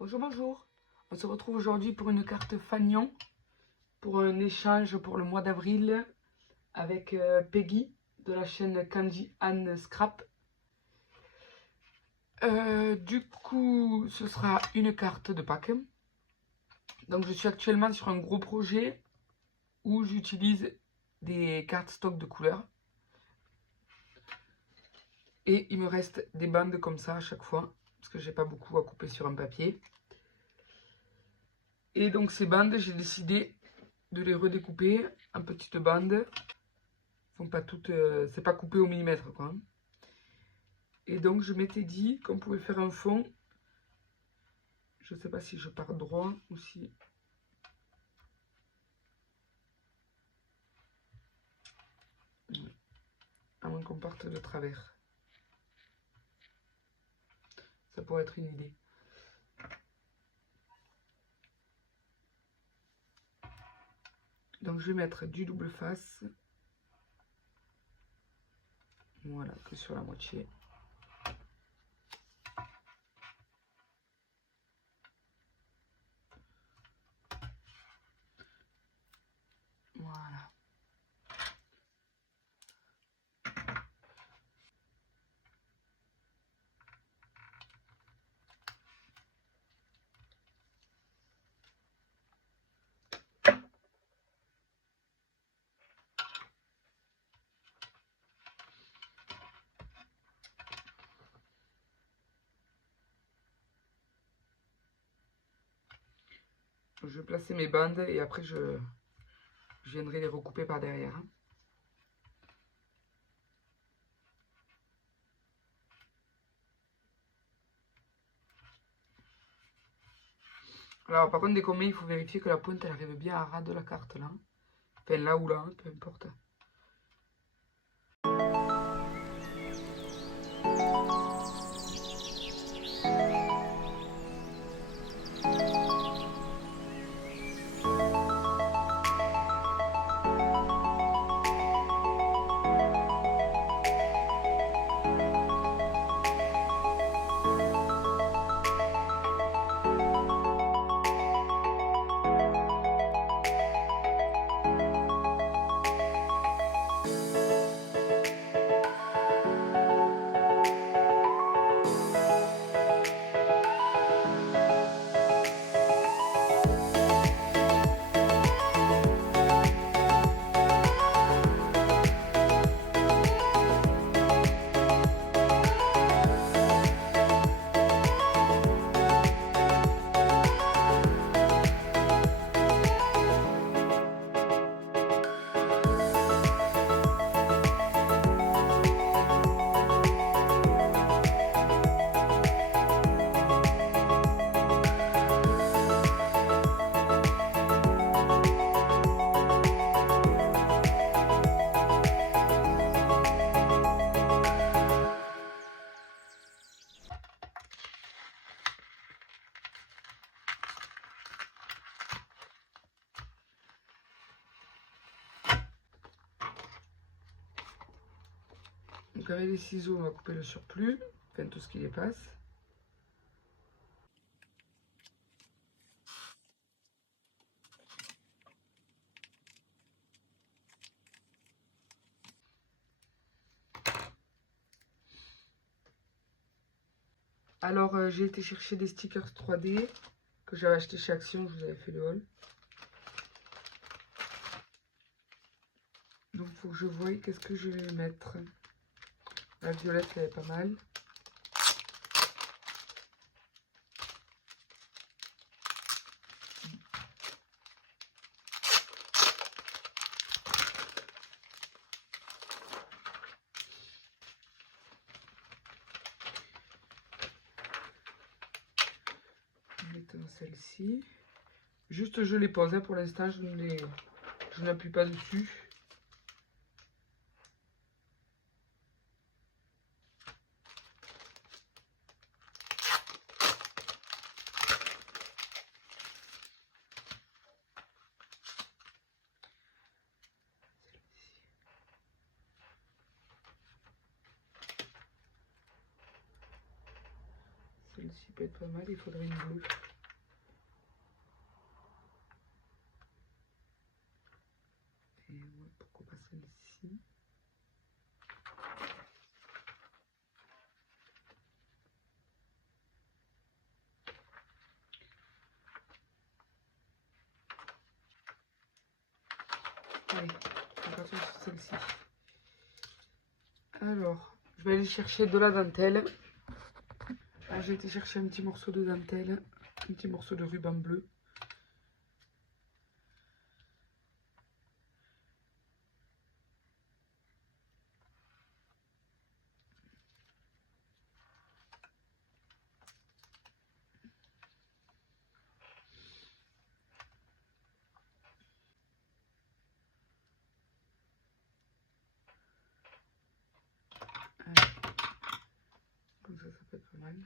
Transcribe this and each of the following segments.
Bonjour, bonjour. On se retrouve aujourd'hui pour une carte Fagnon, pour un échange pour le mois d'avril avec Peggy de la chaîne Candy Anne Scrap. Du coup, ce sera une carte de Pâques. Donc, je suis actuellement sur un gros projet où j'utilise des cartes stock de couleurs. Et il me reste des bandes comme ça à chaque fois, parce que j'ai pas beaucoup à couper sur un papier. Et donc ces bandes, j'ai décidé de les redécouper en petites bandes. Sont pas toutes, c'est pas coupé au millimètre quoi. Et donc je m'étais dit qu'on pouvait faire un fond. Je sais pas si je pars droit ou si. À moins qu'on parte de travers. Ça pourrait être une idée. Donc je vais mettre du double face. Voilà, que sur la moitié. Voilà. Je vais placer mes bandes et après je viendrai les recouper par derrière. Alors par contre dès qu'on met, il faut vérifier que la pointe elle arrive bien à ras de la carte là. Enfin là ou là, peu importe. Donc avec les ciseaux, on va couper le surplus, enfin tout ce qui dépasse. Alors j'ai été chercher des stickers 3D que j'avais acheté chez Action, je vous avais fait le haul. Donc il faut que je voie qu'est-ce que je vais mettre. La violette elle est pas mal. Mettons celle-ci. Juste je les pose, hein, pour l'instant je n'appuie pas dessus. Celle-ci peut être pas mal, il faudrait une bleue. celle-ci. Allez, on va sur celle-ci. Alors, je vais aller chercher de la dentelle. Là, j'ai été chercher un petit morceau de dentelle, un petit morceau de ruban bleu. Comme ça peut être pas mal.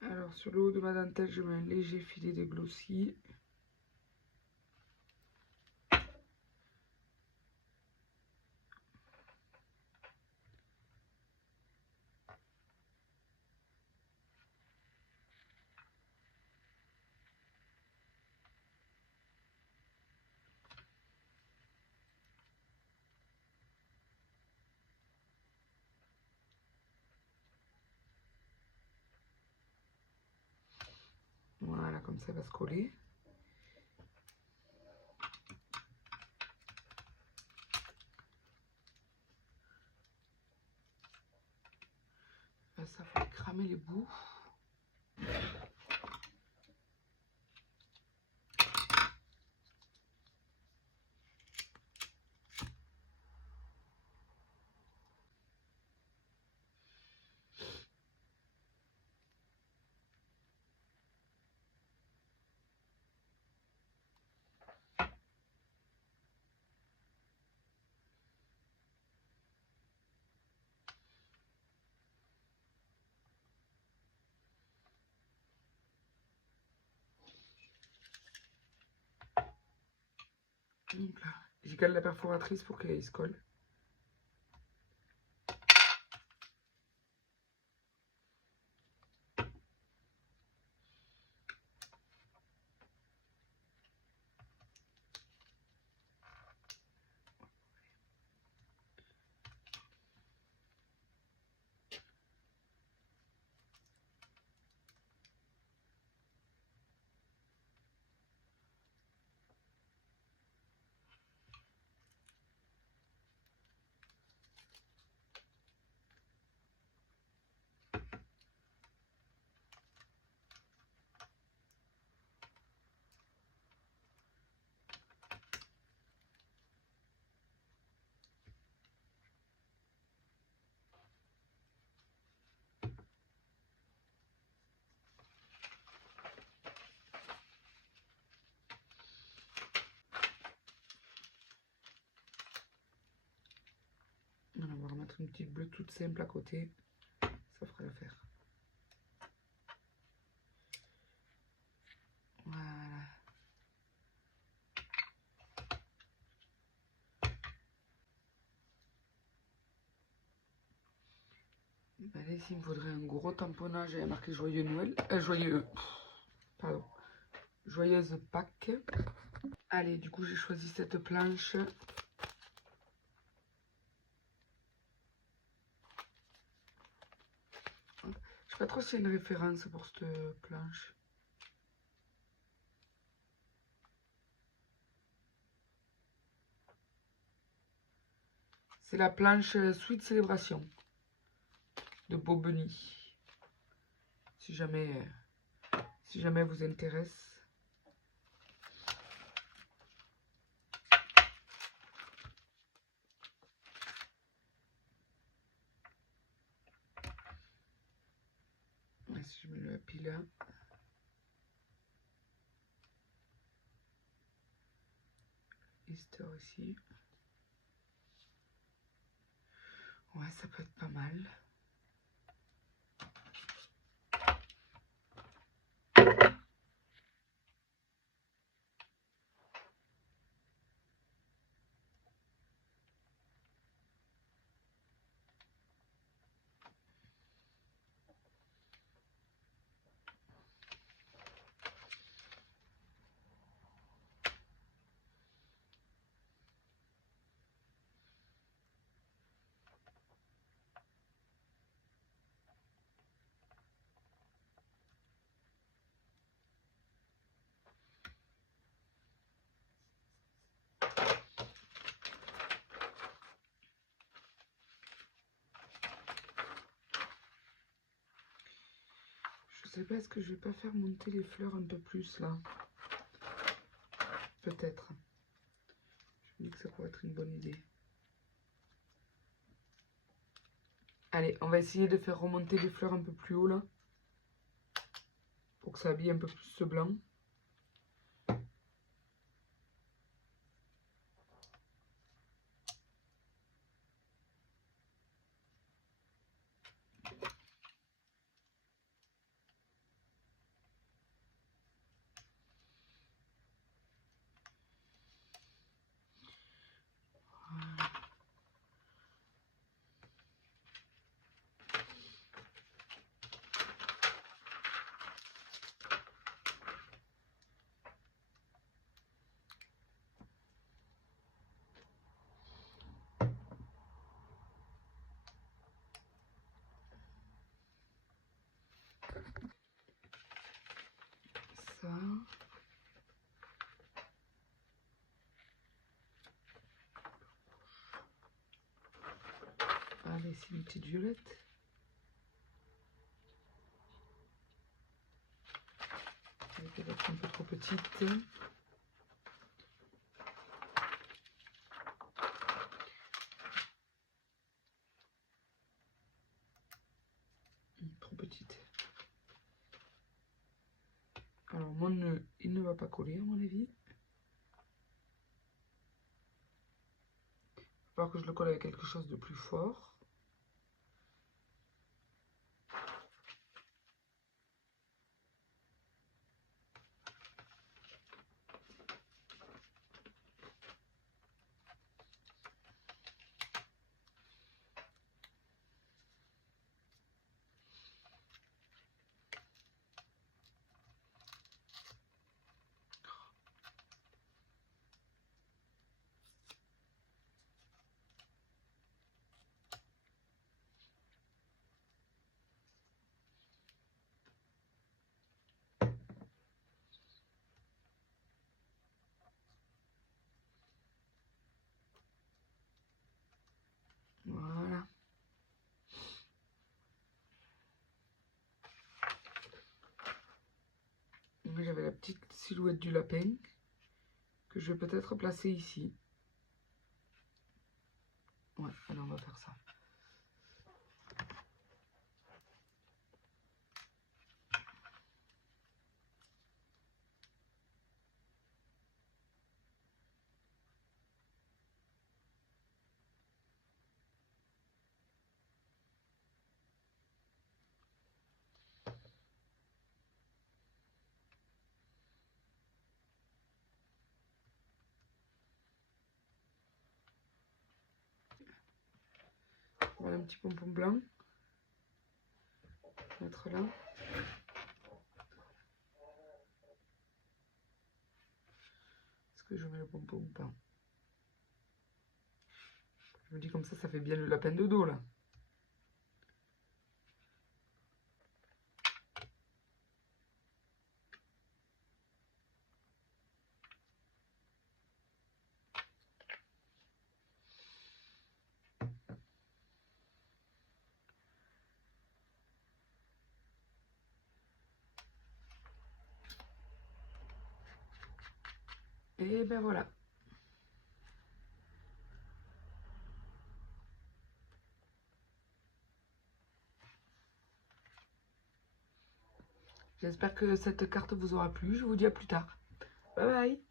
Alors, sur le haut de ma dentelle, je mets un léger filet de glossy. Voilà, comme ça va se coller. Ça fait cramer les bouts. Donc là, j'y cale la perforatrice pour qu'elle se colle. On va remettre une petite bleue toute simple à côté. Ça fera l'affaire. Voilà. Allez, s'il me faudrait un gros tamponnage, il y a marqué joyeux Noël. Pardon. Joyeuse Pâques. Allez, du coup, j'ai choisi cette planche. Je sais pas trop s'il y a une référence pour cette planche. C'est la planche Sweet Célébration de Bobeny. Si jamais vous intéresse. Ouais, si je mets le happy là. Easter ici. Ouais, ça peut être pas mal. sais pas, est-ce que je vais pas faire monter les fleurs un peu plus là? Peut-être. Je me dis que ça pourrait être une bonne idée. Allez, on va essayer de faire remonter les fleurs un peu plus haut là. Pour que ça habille un peu plus ce blanc. Ça. Allez, c'est une petite violette. Elle est peut-être un peu trop petite. Trop petite. Alors mon nœud, il ne va pas coller à mon avis. Il va falloir que je le colle avec quelque chose de plus fort. Voilà. J'avais la petite silhouette du lapin que je vais peut-être placer ici. Ouais, alors on va faire ça. Voilà un petit pompon blanc. Mettre là. Est-ce que je mets le pompon ou pas? Je me dis comme ça fait bien le lapin de dos là. Et ben voilà. J'espère que cette carte vous aura plu. Je vous dis à plus tard. Bye bye.